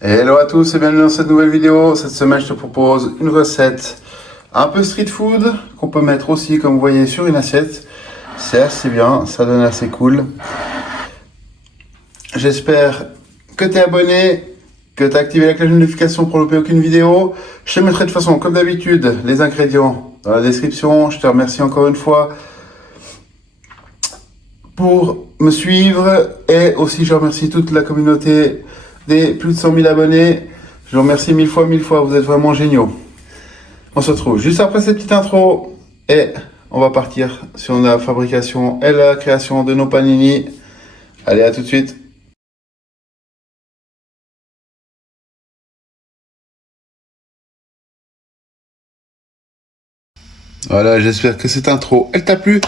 Hello à tous et bienvenue dans cette nouvelle vidéo. Cette semaine, je te propose une recette un peu street food qu'on peut mettre aussi, comme vous voyez, sur une assiette. C'est assez bien, ça donne assez cool. J'espère que tu es abonné, que tu as activé la cloche de notification pour ne louper aucune vidéo. Je te mettrai de toute façon, comme d'habitude, les ingrédients dans la description. Je te remercie encore une fois pour me suivre et aussi je remercie toute la communauté des plus de 100 000 abonnés. Je vous remercie mille fois, vous êtes vraiment géniaux. On se retrouve juste après cette petite intro et on va partir sur la fabrication et la création de nos panini. Allez, à tout de suite. Voilà, j'espère que cette intro, elle t'a plu.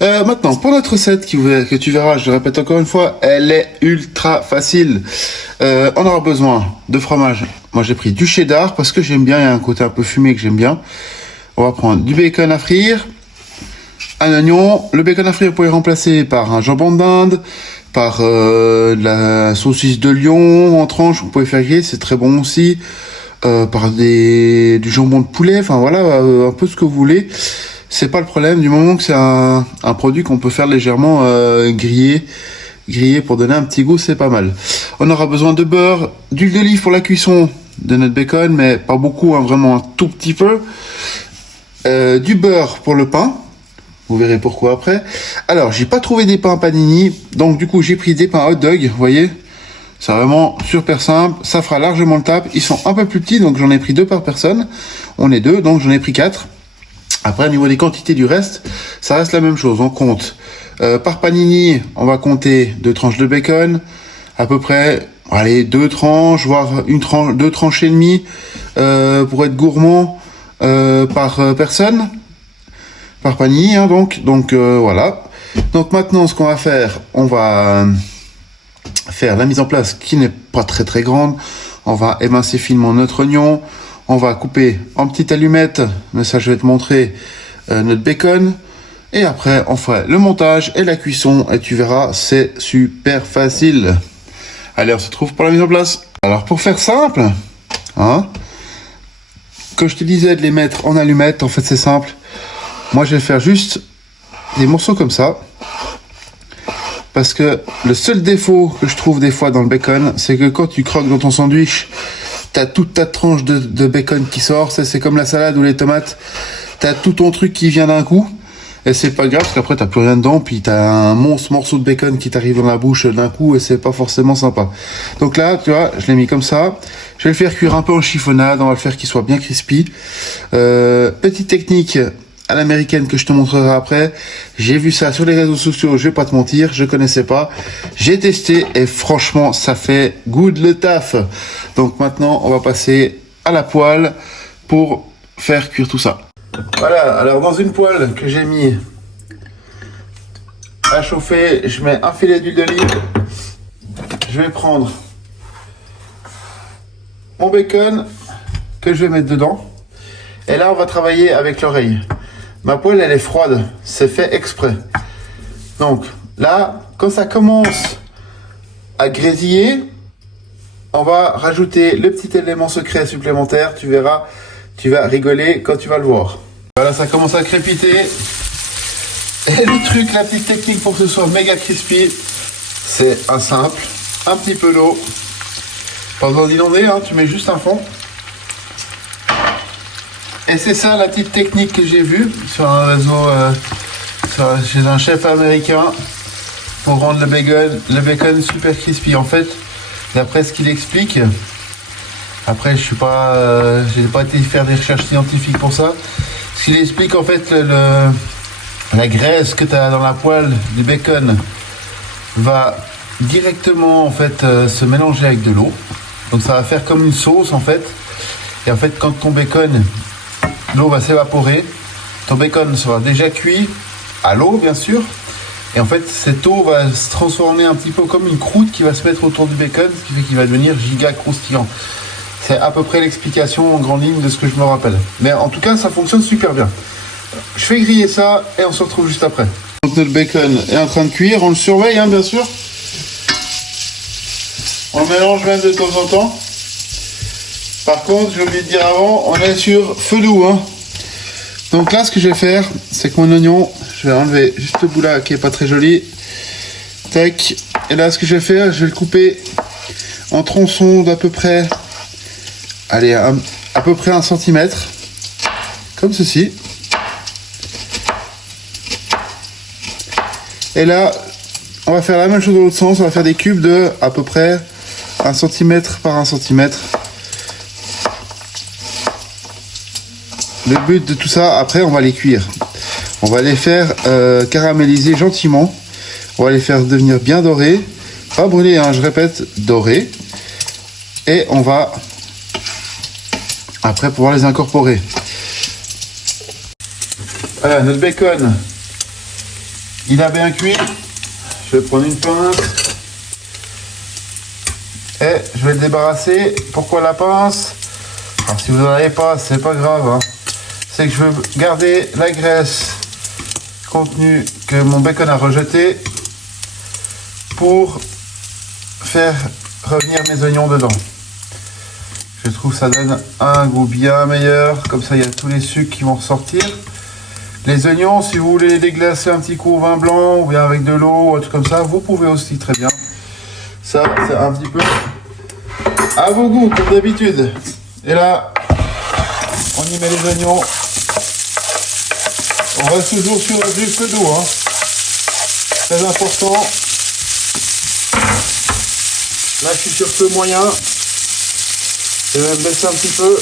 Maintenant, pour notre recette que tu verras, je le répète encore une fois, elle est ultra facile. On aura besoin de fromage. Moi, j'ai pris du cheddar parce que j'aime bien, il y a un côté un peu fumé que j'aime bien. On va prendre du bacon à frire, un oignon. Le bacon à frire, vous pouvez le remplacer par un jambon d'Inde, par de la saucisse de Lyon en tranches, vous pouvez faire griller, c'est très bon aussi. Par du jambon de poulet, enfin voilà, un peu ce que vous voulez. C'est pas le problème du moment que c'est un produit qu'on peut faire légèrement griller pour donner un petit goût, c'est pas mal. On aura besoin de beurre, d'huile d'olive pour la cuisson de notre bacon, mais pas beaucoup, hein, vraiment un tout petit peu. Du beurre pour le pain, vous verrez pourquoi après. Alors, j'ai pas trouvé des pains panini, donc du coup j'ai pris des pains hot dog, vous voyez. C'est vraiment super simple, ça fera largement le taf. Ils sont un peu plus petits, donc j'en ai pris 2 par personne. On est 2, donc j'en ai pris 4. Après, au niveau des quantités du reste, ça reste la même chose. On compte par panini, on va compter 2 tranches de bacon, à peu près, allez, 2 tranches, voire 2 tranches et demie, pour être gourmand par personne, par panini, hein, donc voilà. Donc maintenant, ce qu'on va faire, on va faire la mise en place qui n'est pas très grande. On va émincer finement notre oignon, on va couper en petites allumettes, mais ça je vais te montrer notre bacon, et après on fera le montage et la cuisson et tu verras, c'est super facile. Allez, on se retrouve pour la mise en place. Alors pour faire simple, hein, comme je te disais de les mettre en allumettes, en fait c'est simple. Moi je vais faire juste des morceaux comme ça. Parce que le seul défaut que je trouve des fois dans le bacon, c'est que quand tu croques dans ton sandwich, t'as toute ta tranche de bacon qui sort. C'est comme la salade ou les tomates. T'as tout ton truc qui vient d'un coup. Et c'est pas grave parce qu'après t'as plus rien dedans. Puis t'as un monstre morceau de bacon qui t'arrive dans la bouche d'un coup et c'est pas forcément sympa. Donc là, tu vois, je l'ai mis comme ça. Je vais le faire cuire un peu en chiffonnade. On va le faire qu'il soit bien crispy. Petite technique à l'américaine que je te montrerai après. J'ai vu ça sur les réseaux sociaux, je vais pas te mentir, je connaissais pas. J'ai testé et franchement, ça fait good le taf. Donc maintenant, on va passer à la poêle pour faire cuire tout ça. Voilà, alors dans une poêle que j'ai mis à chauffer, je mets un filet d'huile d'olive. Je vais prendre mon bacon que je vais mettre dedans. Et là, on va travailler avec l'oreille. Ma poêle, elle est froide. C'est fait exprès. Donc, là, quand ça commence à grésiller, on va rajouter le petit élément secret supplémentaire. Tu verras, tu vas rigoler quand tu vas le voir. Voilà, ça commence à crépiter. Et le truc, la petite technique pour que ce soit méga crispy, c'est un simple, un petit peu d'eau. Pas besoin d'inonder, hein, tu mets juste un fond. Et c'est ça la petite technique que j'ai vue sur un réseau, chez un chef américain pour rendre le bacon super crispy. En fait, d'après ce qu'il explique, après je suis pas, j'ai pas été faire des recherches scientifiques pour ça. Ce qu'il explique en fait, la graisse que tu as dans la poêle du bacon va directement en fait se mélanger avec de l'eau. Donc ça va faire comme une sauce en fait. Et en fait, quand ton bacon, l'eau va s'évaporer, ton bacon sera déjà cuit à l'eau bien sûr, et en fait cette eau va se transformer un petit peu comme une croûte qui va se mettre autour du bacon, ce qui fait qu'il va devenir giga croustillant. C'est à peu près l'explication en grande ligne de ce que je me rappelle. Mais en tout cas ça fonctionne super bien. Je fais griller ça et on se retrouve juste après. Donc notre bacon est en train de cuire, on le surveille hein, bien sûr. On le mélange même de temps en temps. Par contre, j'ai oublié de dire avant, on est sur feu doux, hein. Donc là, ce que je vais faire, c'est que mon oignon, je vais enlever juste le bout là qui est pas très joli. Tac. Et là, ce que je vais faire, je vais le couper en tronçons d'à peu près, allez, à peu près 1 centimètre, comme ceci. Et là, on va faire la même chose dans l'autre sens, on va faire des cubes de à peu près 1 centimètre par 1 centimètre. Le but de tout ça, après, on va les cuire. On va les faire caraméliser gentiment. On va les faire devenir bien dorés. Pas brûlés, hein, je répète, dorés. Et on va après pouvoir les incorporer. Voilà, notre bacon, il a bien cuit. Je vais prendre une pince. Et je vais le débarrasser. Pourquoi la pince? Alors, si vous n'en avez pas, c'est pas grave, hein. C'est que je veux garder la graisse contenue que mon bacon a rejetée pour faire revenir mes oignons dedans. Je trouve que ça donne un goût bien meilleur. Comme ça, il y a tous les sucres qui vont ressortir. Les oignons, si vous voulez les glacer un petit coup au vin blanc ou bien avec de l'eau ou un truc comme ça, vous pouvez aussi très bien. Ça, c'est un petit peu à vos goûts, comme d'habitude. Et là, on y met les oignons. On reste toujours sur du feu doux, hein. Très important. Là, je suis sur feu moyen. Je vais me baisser un petit peu.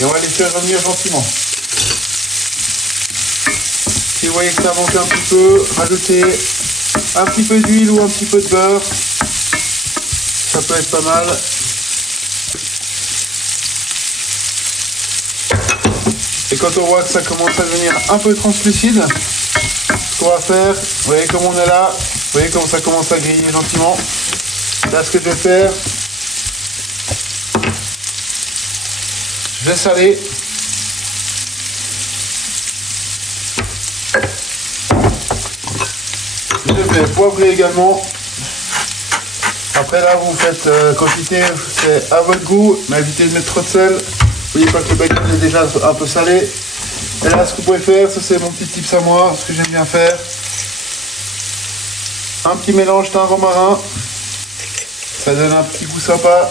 Et on va les faire revenir gentiment. Si vous voyez que ça manque un petit peu, rajoutez un petit peu d'huile ou un petit peu de beurre. Ça peut être pas mal. Et quand on voit que ça commence à devenir un peu translucide, ce qu'on va faire, vous voyez comme on est là, vous voyez comment ça commence à griller gentiment. Là, ce que je vais faire, je vais saler. Je vais poivrer également. Après là, vous faites quantité, c'est à votre goût, mais évitez de mettre trop de sel. N'oubliez pas que le bacon est déjà un peu salé. Et là, ce que vous pouvez faire, ça c'est mon petit tips à moi, ce que j'aime bien faire. Un petit mélange thym romarin. Ça donne un petit goût sympa.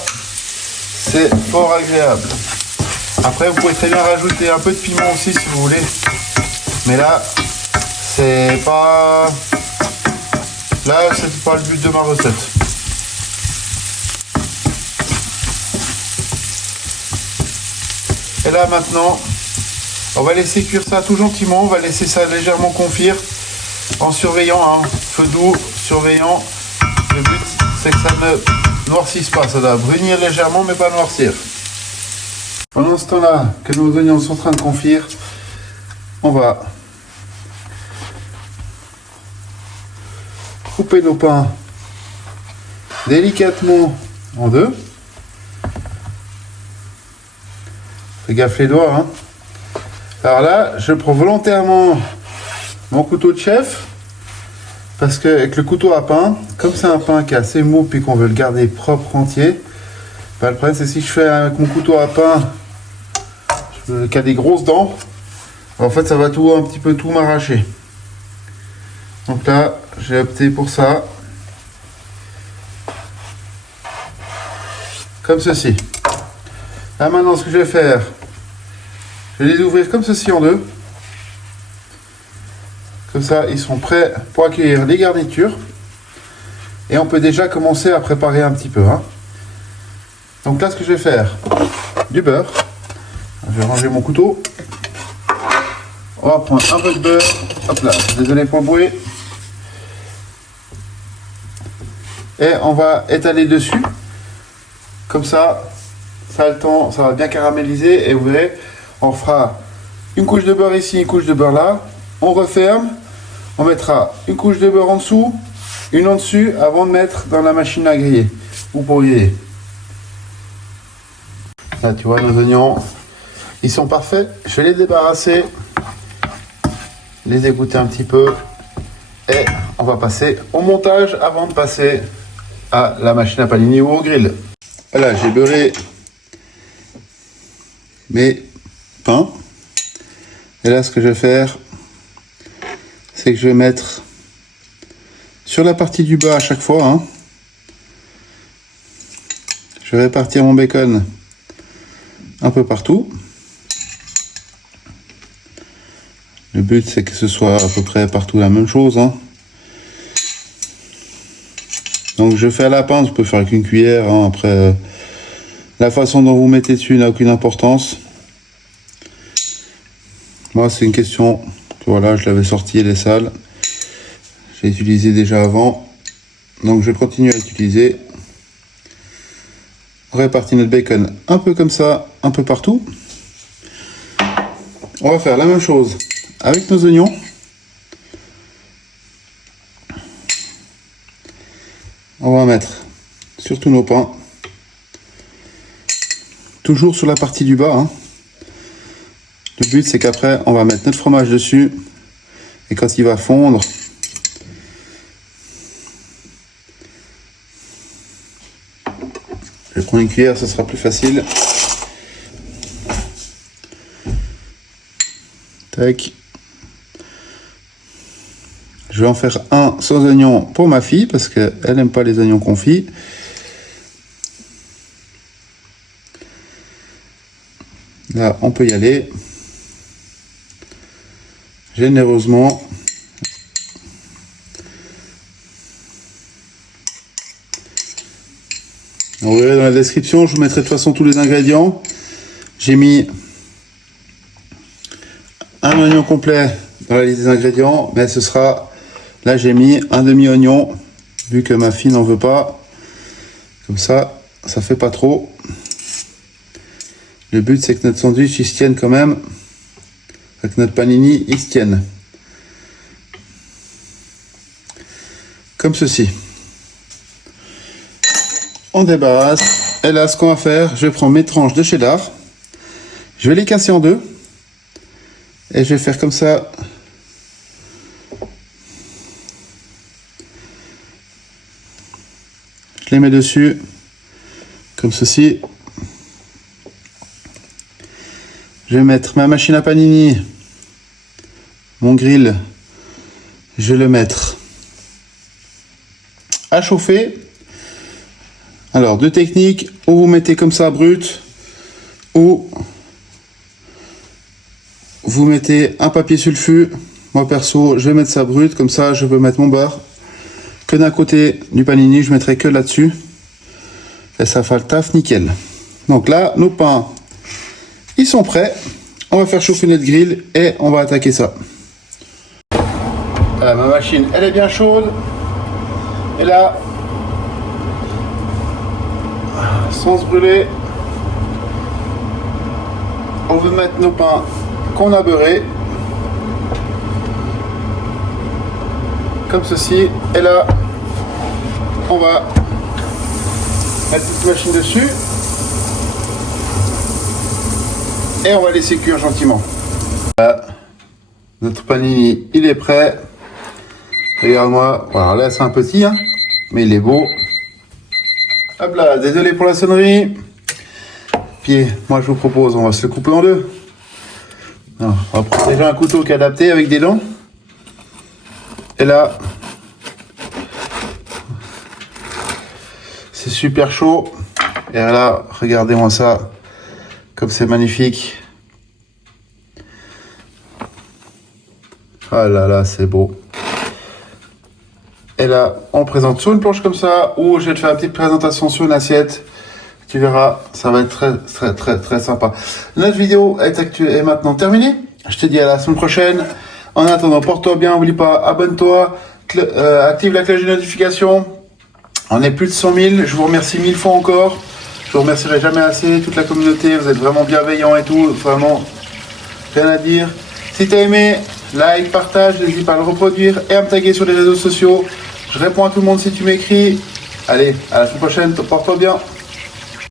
C'est fort agréable. Après, vous pouvez très bien rajouter un peu de piment aussi si vous voulez. Mais là, c'est pas... Là, c'est pas le but de ma recette. Et là maintenant, on va laisser cuire ça tout gentiment, on va laisser ça légèrement confire en surveillant, hein, feu doux, surveillant. Le but c'est que ça ne noircisse pas, ça doit brunir légèrement mais pas noircir. Pendant ce temps-là que nos oignons sont en train de confire, on va couper nos pains délicatement en deux. Fais gaffe les doigts, hein. Alors là, je prends volontairement mon couteau de chef parce qu'avec le couteau à pain, comme c'est un pain qui est assez mou puis qu'on veut le garder propre entier, bah, le problème c'est si je fais avec mon couteau à pain qui a des grosses dents, en fait ça va tout un petit peu tout m'arracher. Donc là, j'ai opté pour ça, comme ceci. Là maintenant, ce que je vais faire, je vais les ouvrir comme ceci en deux. Comme ça, ils sont prêts pour accueillir les garnitures. Et on peut déjà commencer à préparer un petit peu, hein. Donc là, ce que je vais faire, du beurre. Je vais ranger mon couteau. On va prendre un peu de beurre. Hop là, désolé pour le bruit. Et on va étaler dessus. Comme ça, ça a le temps, ça va bien caraméliser. Et vous verrez, on fera une couche de beurre ici, une couche de beurre là. On referme. On mettra une couche de beurre en dessous, une en dessus, avant de mettre dans la machine à griller. Ou pour griller. Là, tu vois, nos oignons, ils sont parfaits. Je vais les débarrasser, les égoutter un petit peu. Et on va passer au montage avant de passer à la machine à panini ou au grill. Voilà, j'ai beurré mes pains. Et là, ce que je vais faire, c'est que je vais mettre sur la partie du bas à chaque fois. Hein, je vais répartir mon bacon un peu partout. Le but, c'est que ce soit à peu près partout la même chose. Hein. Donc, je fais à la pince, je peux faire avec une cuillère. Hein. Après, la façon dont vous mettez dessus n'a aucune importance. Moi, c'est une question. Voilà, je l'avais sorti, elle est sale. J'ai utilisé déjà avant. Donc, je continue à utiliser. On répartit notre bacon un peu comme ça, un peu partout. On va faire la même chose avec nos oignons. On va en mettre sur tous nos pains. Toujours sur la partie du bas. Hein. Le but, c'est qu'après, on va mettre notre fromage dessus. Et quand il va fondre, je vais prendre une cuillère, ce sera plus facile. Tac. Je vais en faire un sans oignon pour ma fille parce qu'elle n'aime pas les oignons confits. Là, on peut y aller. Généreusement. Vous verrez dans la description, je vous mettrai de toute façon tous les ingrédients. J'ai mis un oignon complet dans la liste des ingrédients, mais ce sera, là j'ai mis un demi-oignon, vu que ma fille n'en veut pas. Comme ça, ça fait pas trop. Le but, c'est que notre sandwich, il se tienne quand même. Que notre panini, il se tienne. Comme ceci. On débarrasse. Et là, ce qu'on va faire, je prends mes tranches de cheddar. Je vais les casser en deux. Et je vais faire comme ça. Je les mets dessus. Comme ceci. Je vais mettre ma machine à panini. Mon grill. Je vais le mettre à chauffer. Alors, deux techniques. Ou vous mettez comme ça brut. Ou vous mettez un papier sulfu. Moi perso, je vais mettre ça brut, comme ça je peux mettre mon beurre que d'un côté du panini, je mettrai que là-dessus. Et ça fait le taf nickel. Donc là, nos pains, ils sont prêts. On va faire chauffer notre grill et on va attaquer ça. Ma machine, elle est bien chaude. Et là, sans se brûler, on veut mettre nos pains qu'on a beurré comme ceci, et là on va mettre toute la machine dessus et on va laisser cuire gentiment. Voilà. Notre panini, il est prêt. Regarde-moi, voilà, là c'est un petit hein, mais il est beau. Hop là, désolé pour la sonnerie. Puis moi je vous propose, on va se le couper en deux. Alors, on va prendre déjà un couteau qui est adapté avec des dents. Et là, c'est super chaud. Et là, regardez-moi ça, comme c'est magnifique. Ah là là, c'est beau. Et là, on le présente sur une planche comme ça, ou je vais te faire une petite présentation sur une assiette. Tu verras, ça va être très sympa. Notre vidéo est maintenant terminée. Je te dis à la semaine prochaine. En attendant, porte-toi bien, n'oublie pas, abonne-toi, active la cloche de notification. On est plus de 100 000. Je vous remercie 1000 fois encore. Je vous remercierai jamais assez, toute la communauté. Vous êtes vraiment bienveillants et tout. Vraiment, rien à dire. Si tu as aimé, like, partage, n'hésite pas à le reproduire et à me taguer sur les réseaux sociaux. Je réponds à tout le monde si tu m'écris. Allez, à la semaine prochaine, porte-toi bien.